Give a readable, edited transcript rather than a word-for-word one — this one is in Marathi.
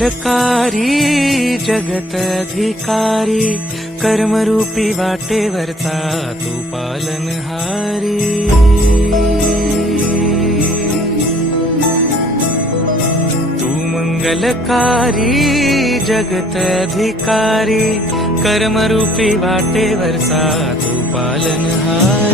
मंगलकारी जगत अधिकारी, कर्मरूपी वाटेवरचा तू पालनहारी। तू मंगलकारी जगत अधिकारी, कर्मरूपी वाटेवरचा तू पालनहारी।